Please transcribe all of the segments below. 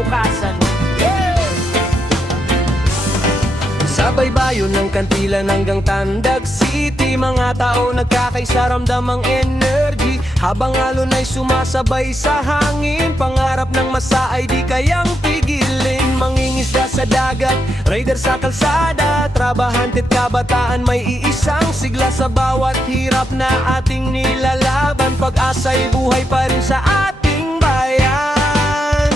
kinabukasan. Sa baybayon ng Kantilan hanggang Tandag City, mga tao nagkakaisa, ramdam ang energy, habang alon ay sumasabay sa hangin. Pangarap ng masa ay di kayang pigilin, mangingisda sa dagat, rider sa kalsada, trabahante't kabataan, may iisang sigla sa bawat hirap na ating nilalaban. Pag-asa'y buhay pa rin sa ating bayan.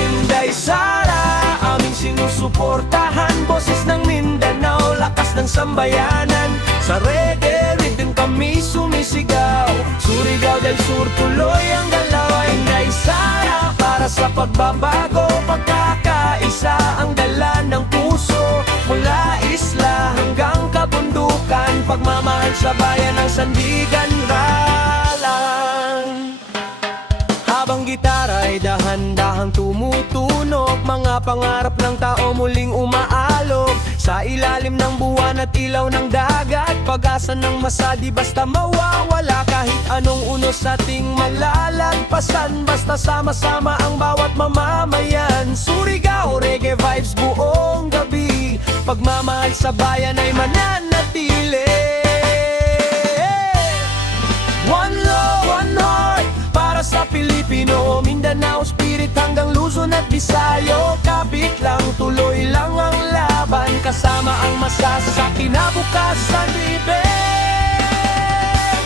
Inday Sara, aming sinusuportahan, boses ng Mindanao, lakas ng sambayanan. Sa reggae rhythm kami sumisigaw, Surigao del Sur tuloy ang galaw. Inday Sara, para sa pagbabago, pagkakaisa ang dala ng puso. Mula isla hanggang kabundukan, pagmamahal sa bayan ng Sandigan Ralang. Habang gitara ay dahan-dahang tumutunog, mga pangarap ng tao muling umaalog. Sa ilalim ng buwan at ilaw ng dagat, pag-asa ng masa di basta mawawala. Kahit anong unos ating malalagpasan, basta sama-sama ang bawat mamamayan. Surigao, reggae vibes buong gabi, pagmamahal sa bayan ay mananatili. One love, one heart, para sa Pilipino, Mindanao spirit hanggang Luzon at Visayo. Kapit lang, tuloy lang ang laban, kasama ang masa sa kinabukasan.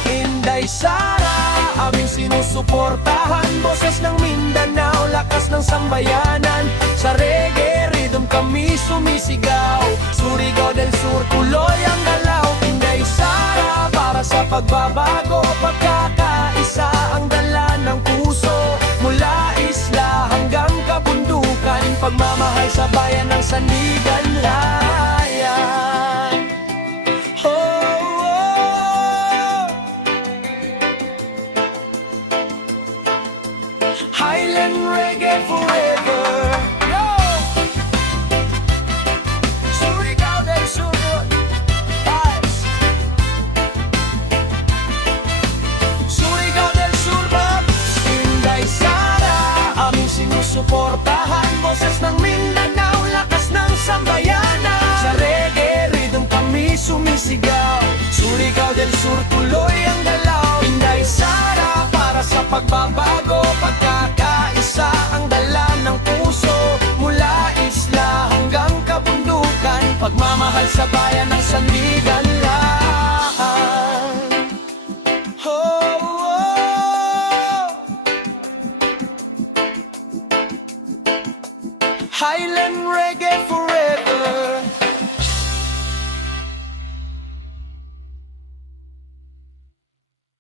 Inday Sara, aming sinusuportahan, boses ng Mindanao, lakas ng sambayanan. Sa reggae rhythm kami sumisigaw, Surigao del Sur tuloy ang galaw. Inday Sara, para sa pagbabago, pagkakaisa ang dala ng puso. Mula isla hanggang kabundukan, pagmamahal sa bayan ng Sandigan Raya. Oh, oh. Highland reggae forever. Yo! Surigao del Sur. Suportahan, boses ng Mindanao, lakas ng sambayanan. Sa reggae rhythm kami sumisigaw, Surigao del Sur tuloy ang galaw. Inday Sara, para sa pagbabago, pagkakaisa ang dala ng puso. Mula isla hanggang kabundukan, pagmamahal sa bayan ng Sandigan Lang. Highland reggae forever.